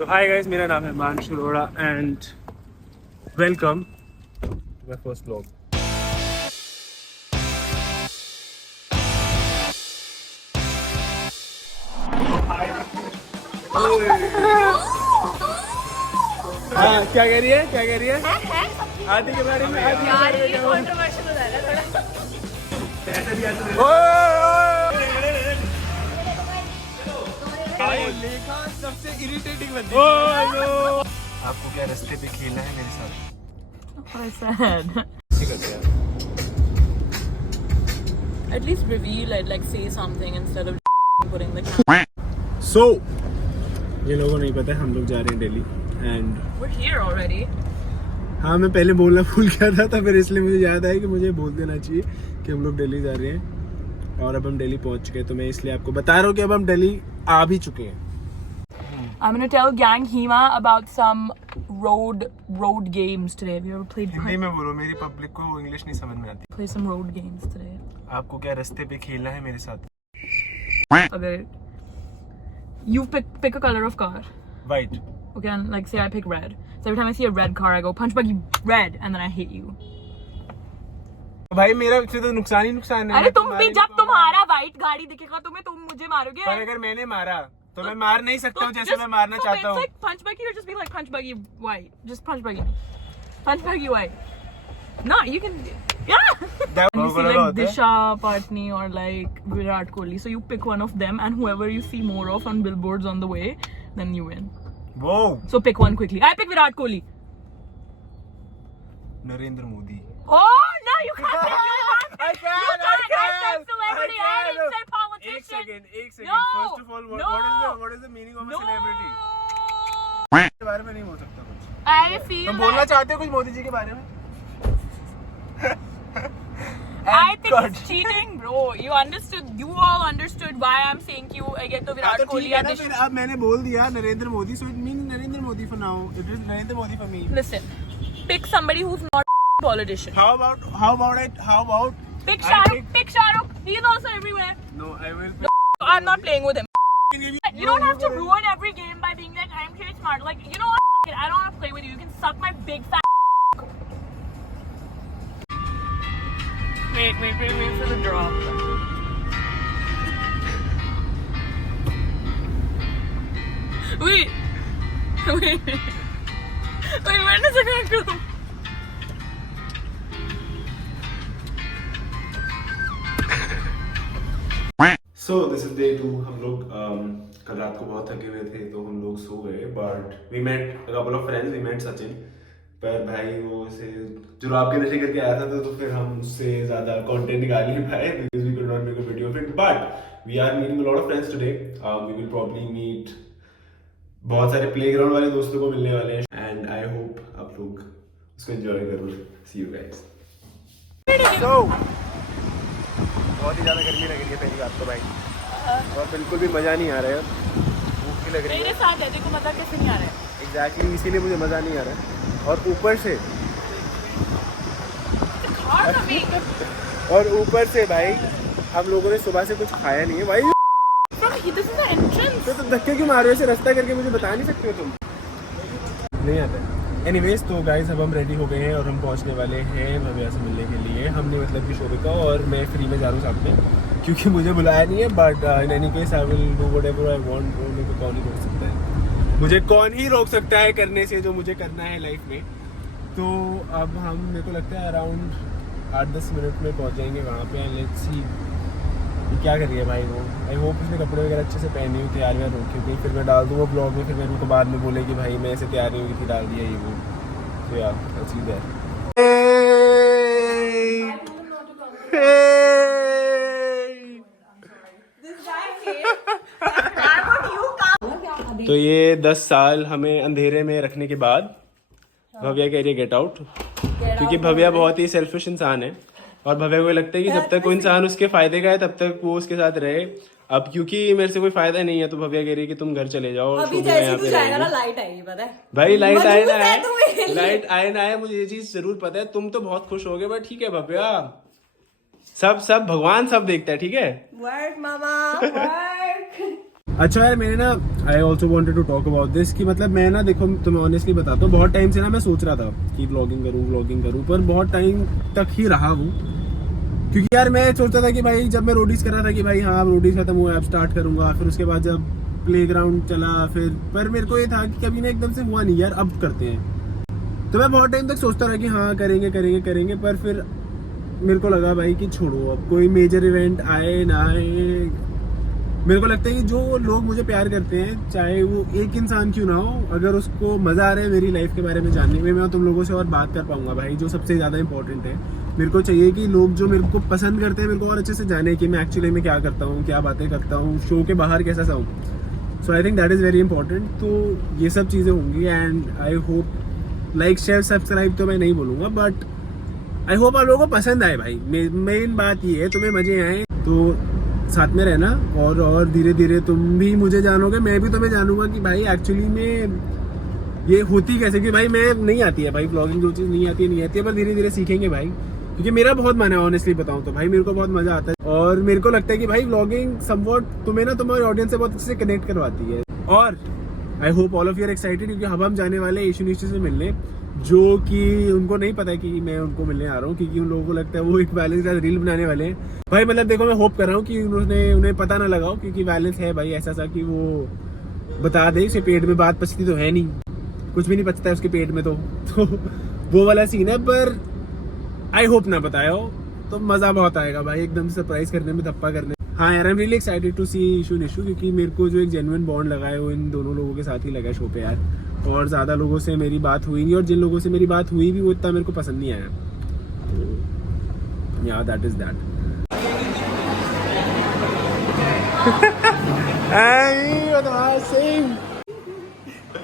तो hi guys, मेरा नाम है Manshu Arora and welcome to my first vlog. हाँ, क्या कह रही है? क्या कह रही है? आदि के बारे में यार ये कंट्रोवर्शियल हो जाएगा थोड़ा। लेखा सबसे इरिटेटिंग बंदी। आपको क्या रास्ते पे खेलना है मेरे साथ? At least reveal it, like say something instead of putting the camera. So, ये लोगों को नहीं पता है हम लोग जा रहे हैं Delhi and We're here already. हाँ, मैं पहले बोलना भूल गया था फिर इसलिए मुझे याद आया कि मुझे बोल देना चाहिए कि हम लोग दिल्ली जा रहे हैं और अब हम दिल्ली पहुंच चुके हैं। तो मैं इसलिए आपको बता रहा हूँ कि अब हम दिल्ली आ भी चुके हैं। I'm gonna tell Gang Hema about some road games today. Have you ever played? Hindi में बोलो, मेरी पब्लिक को इंग्लिश नहीं समझ में आती। Play some road games today. आपको क्या रास्ते पे खेलना है मेरे साथ? Okay. You pick a color of car. White. Okay, and like say I pick red. So every time I see a red car, I go punch buggy red, and then I hit you. भाई मेरा इससे तो नुकसान ही नुकसान है। अरे तुम भी जब तुम्हारा व्हाइट गाड़ी दिखेगा तुम्हें, तुम मुझे मारोगे। पर अगर मैंने मारा तो मैं मार नहीं सकता हूँ जैसे मैं मारना चाहता हूँ। Like punch buggy or just be like punch buggy white. Just punch buggy white. No, you can. Yeah. You see like Disha Patni or like Virat Kohli. So you pick one of them, and whoever you see more of on billboards on the way, then you win. Whoa. So pick one quickly. I pick Virat Kohli. Narendra Modi. Oh no, you can't. I can. I said celebrity. I didn't say politician. एक second. No. First of all, what is the meaning of a celebrity? के बारे में नहीं बोल सकता कुछ। I feel. तुम बोलना चाहते हो कुछ मोदी जी के बारे में? I think it's cheating, bro. You all understood why I'm saying you get to Virat Kohli and Disha. अब मैंने बोल दिया Narendra Modi, so it means Narendra Modi for now. It is Narendra Modi for me. Listen, pick somebody who's not a politician. How about Pick Shahrukh. Pick Shahrukh. He's also everywhere. No, I will. No, I'm not playing with him. You don't have to ruin every game by being like, I'm very smart. Like, you know what? I don't want to play with you. You can suck my big fat. Wait for the drop. Wait, when is it gonna go? So this is day 2. हम लोग कल रात को बहुत थके हुए थे तो हम लोग सो गए, but we met a couple of friends. We met Sachin, पर भाई वो से जुराब के नशे करके आया था तो फिर हम उससे ज़्यादा कंटेंट निकाल नहीं पाए because we could not make a video of it. But we are meeting a lot of friends today. We will probably meet बहुत सारे प्लेग्राउंड वाले दोस्तों को मिलने वाले हैं and I hope आप लोग उसको enjoy करोगे. See you guys. So बहुत ही ज़्यादा गर्मी लग रही है पहली बात तो भाई, और बिल्कुल भी मज़ा नहीं आ रहा है, भूख भी लग रही है। मेरे साथ है, देखो मज़ा कैसे नहीं आ रहा है। Exactly, इसीलिए मुझे मज़ा नहीं आ रहा है। और ऊपर से भाई हम लोगों ने सुबह से कुछ खाया नहीं है भाई। This is the entrance. तो तुम धक्के क्यों मार रहे हो? ऐसे रास्ता करके मुझे बता नहीं सकते हो तुम? नहीं आता है। Anyways, तो गाइस अब हम रेडी हो गए हैं और हम पहुंचने वाले हैं भव्या से मिलने के लिए। हमने मतलब कि शोभिका और मैं फ्री में जा रहा हूँ साथ में क्योंकि मुझे बुलाया नहीं है, but in any case I will do whatever I want. मेरे को कौन ही रोक सकता है? मुझे कौन ही रोक सकता है करने से जो मुझे करना है लाइफ में। तो अब हम मेरे को लगता है अराउंड 8-10 मिनट में पहुँच जाएंगे वहाँ पे। लेट्स सी क्या कर रही है भाई वो। आई होप उसने कपड़े वगैरह अच्छे से पहने हुए, तैयार व्यार होके हुई, फिर मैं डाल दूँ वो ब्लॉग में, फिर मेरे को बाद में बोले कि भाई मैं ऐसे तैयार नहीं हुई थी, डाल दिया ये वो। तो यार लेट्स सी दैट। तो ये 10 साल हमें अंधेरे में रखने के बाद भव्या कह रही है गेट आउट, क्योंकि भव्या बहुत ही सेल्फिश इंसान है और भव्या को लगता है कि जब तक कोई इंसान उसके फायदे का है तब तक वो उसके साथ रहे। अब क्योंकि मेरे से कोई फायदा नहीं है तो भव्या कह रही है कि तुम घर चले जाओ। अभी जैसे तू जाएगा ना लाइट आएगी, पता है भाई? लाइट आए ना है मुझे ये चीज जरूर पता है। तुम तो बहुत खुश हो गए, बट ठीक है भव्या, सब भगवान सब देखता है, ठीक है? वर्क मामा वर्क। अच्छा यार मैंने ना I also wanted to talk about this कि मतलब मैं ना देखो तुम्हें ऑनेस्टली बताता हूँ, बहुत टाइम से ना मैं सोच रहा था कि व्लॉगिंग करूँ पर बहुत टाइम तक ही रहा हूँ, क्योंकि यार मैं सोचता था कि भाई जब मैं रोडीज कर रहा था कि भाई हाँ रोडीज खत्म हुआ अब स्टार्ट करूँगा, फिर उसके बाद जब प्लेग्राउंड चला फिर, पर मेरे को ये था कि कभी ना एकदम से हुआ नहीं यार अब करते हैं। तो मैं बहुत टाइम तक सोचता रहा कि हाँ करेंगे, पर फिर मेरे को लगा भाई कि छोड़ो, अब कोई मेजर इवेंट आए ना आए, मेरे को लगता है कि जो लोग मुझे प्यार करते हैं चाहे वो एक इंसान क्यों ना हो, अगर उसको मज़ा आ रहा है मेरी लाइफ के बारे में जानने में, मैं तुम लोगों से और बात कर पाऊंगा भाई, जो सबसे ज़्यादा इंपॉर्टेंट है। मेरे को चाहिए कि लोग जो मेरे को पसंद करते हैं मेरे को और अच्छे से जाने कि मैं एक्चुअली में क्या करता हूँ, क्या बातें करता हूँ, शो के बाहर कैसा सा हूँ। So I think that is very important. तो ये सब चीज़ें होंगी and I hope like share subscribe तो मैं नहीं बोलूँगा, बट आई होप आप लोगों को पसंद आए भाई। मेन बात ये है तुम्हें मज़े आए तो साथ में रहना, और धीरे धीरे तुम भी मुझे जानोगे, मैं भी तुम्हें जानूंगा कि भाई एक्चुअली में ये होती कैसे, कि भाई मैं नहीं आती है भाई व्लॉगिंग, जो चीज़ नहीं आती है पर धीरे धीरे सीखेंगे भाई, क्योंकि मेरा बहुत मन है ऑनेस्टली बताऊं तो भाई, मेरे को बहुत मजा आता है और मेरे को लगता है कि भाई व्लॉगिंग समवॉट तुम्हें ना तुम्हारी ऑडियंस से बहुत अच्छे से कनेक्ट करवाती है। और I hope all of you are excited, क्योंकि अब हम जाने वाले ईशू निशु से मिलने, जो कि उनको नहीं पता है कि मैं उनको मिलने आ रहा हूँ, क्योंकि उन लोगों को लगता है वो एक बैलेंस का रील बनाने वाले हैं भाई। मतलब देखो मैं होप कर रहा हूँ कि उन्हें पता ना लगाओ, क्योंकि बैलेंस है भाई ऐसा सा कि वो बता दे उसे पेट में बात पचती तो है नहीं, कुछ भी नहीं पचता है उसके पेट में तो वो वाला सीन है। पर आई होप ना बताया हो तो मज़ा बहुत आएगा भाई, एकदम सरप्राइज करने में, धप्पा करने। हाँ यार I am really excited to see Ishu Nishu, क्योंकि मेरे को जो एक जेन्युइन बॉन्ड लगा है वो इन दोनों लोगों के साथ ही लगा शो पे यार, और ज़्यादा लोगों से मेरी बात हुई नहीं, और जिन लोगों से मेरी बात हुई भी वो इतना मेरे को पसंद नहीं आया। या दैट इज दैट।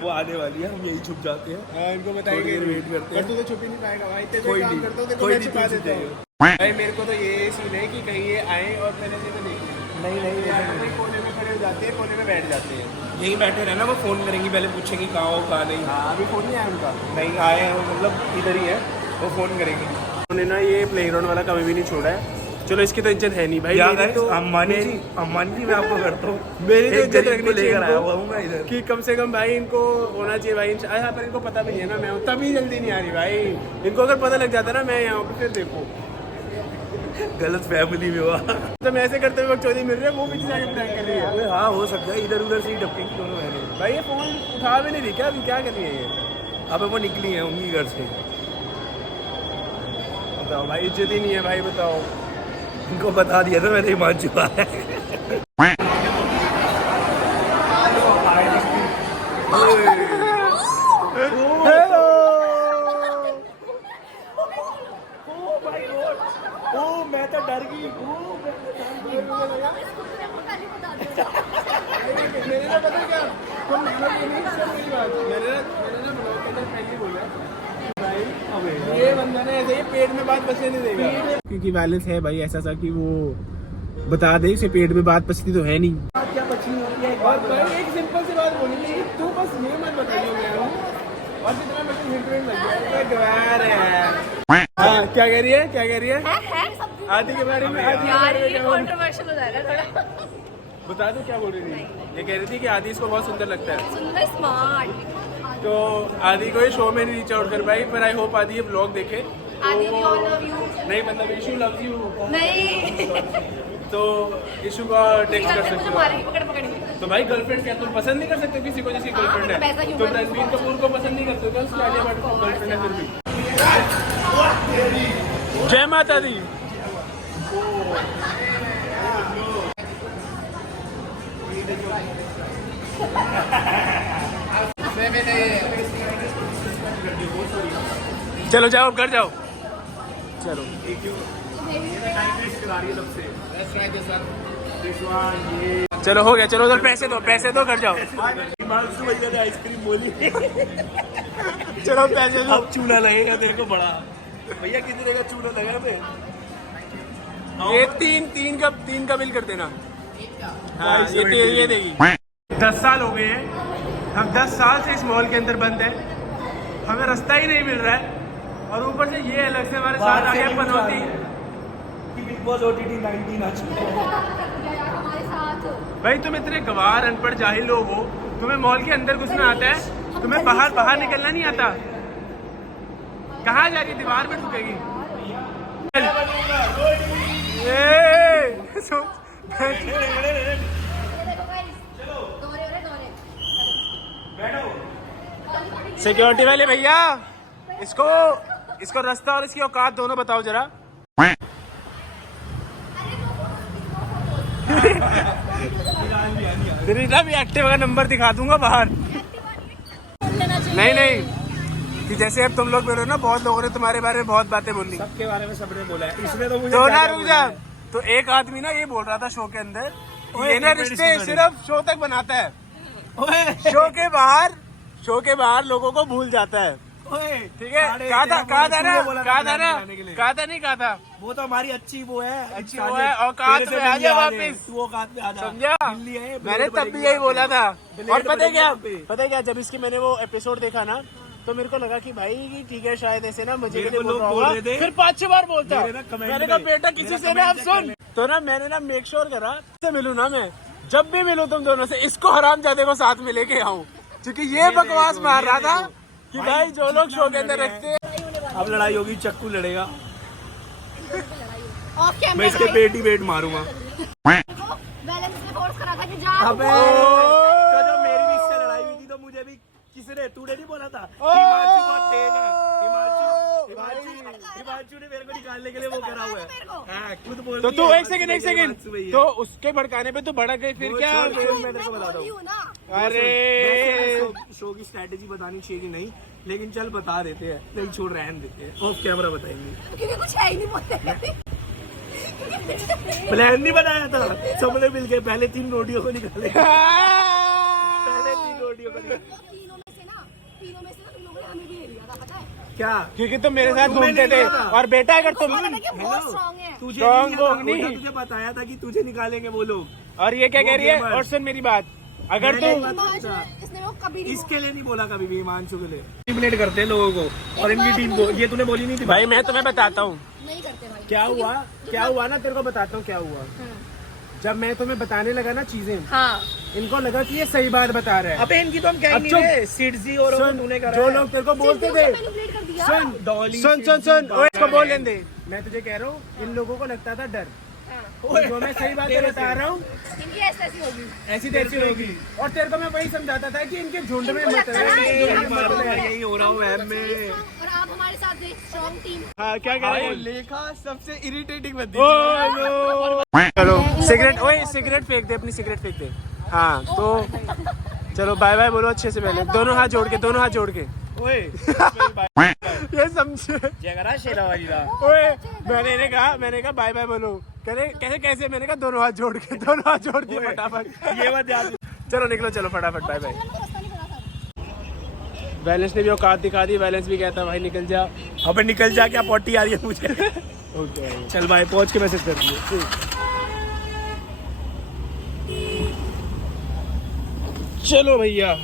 वो आने वाली है, हम यही छुप जाते हैं। इनको बताएंगे वेट करते हैं। पर तू तो छुप ही नहीं पाएगा भाई, तेरे कोई काम नहीं, करता हूँ तेरे को कोई मैं नहीं, छिपा तू देता छुप हूँ भाई। मेरे को तो ये सीन है कि कहीं ये आए और मैंने इन्हें देख लिया, नहीं कोने में खड़े हो जाते हैं, कोने में बैठ जाते हैं, यहीं बैठे रहना, वो फोन करेंगी पहले, पूछेंगी कहाँ हो कहाँ नहीं। हाँ अभी फोन नहीं आया उनका, नहीं आए हैं वो, मतलब इधर ही है, वो फोन करेंगी। उन्होंने ना ये प्लेग्राउंड वाला कभी भी नहीं छोड़ा है। चलो इसकी तो इज्जत है नहीं भाई, याद है मेरी तो अम्बानी जी मैं आपको करता हूँ, मेरी तो इज्जत रखनी चाहिए लेकर आया हुआ इनको, हूँ मैं इधर, कि कम से कम भाई इनको होना चाहिए भाई। यहाँ पर इनको पता भी नहीं है ना मैं हूँ, तभी जल्दी नहीं आ रही भाई। इनको अगर पता लग जाता ना मैं यहाँ पे, फिर देखो गलत फैमिली में हुआ। तो मैं ऐसे करते हुए वक्त चौधरी मिल रहे हैं, वो पीछे जाके प्रैंक कर रही है। हाँ हो सकता है, इधर उधर से ही टपकेंगी दोनों बहनें। भाई ये फोन उठा भी नहीं रही क्या, अभी क्या कर रही है ये? अब वो निकली है उनकी घर से। बताओ भाई, इज्जत ही नहीं है भाई, बताओ। इनको बता दिया था मैंने, मान चुका है। हेलो मैं तो डर गई। मैंने ना पता क्या, तुम मेरी बात, मैंने ना ब्लॉग के अंदर पहले बोला भाई ये बंदा ना ऐसे ही पेट में बात बचने नहीं देगा, क्योंकि बैलेंस है भाई ऐसा सा कि वो बता दे उसे पेट में बात बचती तो है नहीं। क्या बचनी होती है? और भाई एक सिंपल सी बात बोली थी, तू बस ये मत बताइए मैं हूँ, और जितना मेरे को हिंट लग गया। हाँ क्या कह रही है, क्या कह रही है? आदि के बारे में, आदि के बारे में क्या बोल रही है? कंट्रोवर्शियल हो जाएगा थोड़ा। बता दो क्या बोल रही थी? ये कह रही थी कि आदि इसको बहुत सुंदर लगता है, सुंदर स्मार्ट। तो आदि को ये शो में नहीं रीच आउट कर पाई, पर आई होप आदि ये ब्लॉग देखे। आदि वी ऑल लव यू। नहीं मतलब इशू लव्स यू, नहीं तो इशू का टेक्स्ट कर सकते हो। मारेंगे पकड़ पकड़ के। तो भाई गर्लफ्रेंड क्या तुम पसंद नहीं कर सकते किसी को जिसकी गर्लफ्रेंड मतलब ऐसा है? क्यों तुम बोलते हो? रणबीर कपूर को पसंद नहीं करते क्या? उसकी आलिया भट्ट को गर्लफ्रेंड है फिर भी। जय माता दी। चलो जाओ घर जाओ, चलो चलो हो गया, चलो उधर पैसे दो घर जाओ। आइसक्रीम बोली। चलो पैसे दो। अब चूल्हा लगेगा तेरे को बड़ा। भैया कितने का चूल्हा लगा पे? ये तीन का बिल कर देना। हाँ ये देगी। 10 साल हो गए हैं, हम 10 साल से इस मॉल के अंदर बंद हैं, हमें रास्ता ही नहीं मिल रहा है, और ऊपर से ये अलग से हमारे साथ आ गया पनौती। बिग बॉस OTT 19 आ चुका है। हमारे साथ भाई तुम इतने गवार अनपढ़ जाहिल लोग हो, तुम्हें मॉल के अंदर घुसना आता है, तुम्हें बाहर निकलना नहीं आता। कहाँ जा रही दीवार में ठुकेगी। सिक्योरिटी वाले भैया, इसको रास्ता और इसकी औकात दोनों बताओ जरा। रिता भी एक्टिव का नंबर दिखा दूंगा बाहर। नहीं कि जैसे अब तुम लोग बोल रहे हो ना, बहुत लोगों ने तुम्हारे बारे में बहुत बातें बोली। सबके बारे में सबने बोला है, इसने तो मुझे तो ना रुक जा। तो एक आदमी ना ये बोल रहा था शो के अंदर, ये ना रिश्ते सिर्फ शो तक बनाता है, शो के बाहर लोगों को भूल जाता है। ठीक है, कहा था वो तो हमारी अच्छी वो है, औकात में आ जा वापिस, वो औकात में आ जा। समझा? मैंने तब भी यही बोला था। और पता है क्या, जब इसकी मैंने वो एपिसोड देखा ना, तो मेरे को लगा कि भाई ठीक है, शायद ऐसे ना मजे के लिए बोल रहा होगा। फिर 5-6 बार बोलता, मैंने कहा बेटा किसी से ना आप सुन। तो ना मैंने ना मेक श्योर करा से मिलूं ना मैं, जब भी मिलूं तुम दोनों से, इसको हरामजादे को साथ में लेके आऊं, क्योंकि ये बकवास मार रहा था कि भाई जो लोग शो के अंदर रखते हैं। अब लड़ाई होगी, चक्कू लड़ेगा, मैं इसके पेट ही पेट मारूंगा। अबे तो जब मेरी भी इससे लड़ाई हुई थी तो मुझे भी किसने, तूने नहीं बोला था हिमांशु बहुत तेज है, हिमांशु ने मेरे को निकालने के लिए वो करा हुआ है, खुद बोल। तो तू एक सेकंड, तो उसके भड़काने पे तू भड़क गई, फिर क्या? मैं तेरे को बताता हूँ। अरे शो की स्ट्रेटेजी बतानी चाहिए कि नहीं, लेकिन चल बता देते हैं, नहीं छोड़ रहने देते हैं, ऑफ कैमरा बताएंगे, क्योंकि कुछ है ही नहीं बोलते। प्लान नहीं बनाया था, सबने मिलके पहले 3 रोटियों को निकाले, पहले 3 रोटियों को निकाले। तीनों में से तुम लोगों ने हमें भी ले लिया था, पता है क्या? क्योंकि तुम मेरे साथ घूमते थे। और बेटा अगर तुम बहुत स्ट्रांग है। तुझे नहीं, तुझे बताया था कि तुझे निकालेंगे वो लोग, और ये क्या कह रही है? और सुन मेरी बात, अगर तू इसने वो कभी नहीं इसके लिए नहीं बोला, कभी भी हिमांशु के लिए एलिमिनेट करते हैं लोगों को, और इनकी टीम को। ये तूने बोली नहीं थी भाई, मैं तुम्हें बताता हूँ नहीं करते भाई। क्या हुआ ना, तेरे को बताता हूँ क्या हुआ। जब मैं तुम्हें बताने लगा ना चीजें, हाँ, इनको लगा कि ये सही बात बता रहे हैं। अबे इनकी तो हम कह नहीं रहे, सिडजी और तूने करा, जो लोग तेरे को बोलते थे, सुन ओए, इसको बोल लेने दे। मैं तुझे कह रहा हूँ, इन लोगों को लगता था डर, जो मैं सही बातें बता रहा हूँ इनकी ऐसी होगी, ऐसी तैसी होगी। और तेरे को मैं वही समझाता था कि इनके झुंड में मत यही हो रहा हूँ वैब में। और आप हमारे साथ थे, स्ट्रांग टीम। हाँ, क्या कह रहे हैं? लेखा सबसे इरिटेटिंग बंदी। चलो सिगरेट, ओए सिगरेट फेंक दे, अपनी सिगरेट फेंक दे। हाँ तो चलो बाय बाय बोलो अच्छे से, पहले दोनों हाथ जोड़ के ओए ये समझे। ओए मैंने कहा बाय बाय बोलो, कैसे मैंने कहा दोनों हाथ जोड़ के फटाफट। ये बात याद। चलो निकलो, चलो फटाफट बाय बाय। बैलेंस ने भी औकात दिखा दी, बैलेंस भी कहता भाई निकल जा। अबे निकल जा, क्या पॉटी आ रही है मुझे। ओके चल भाई, पहुंच के मैसेज कर दिए। चलो भैया।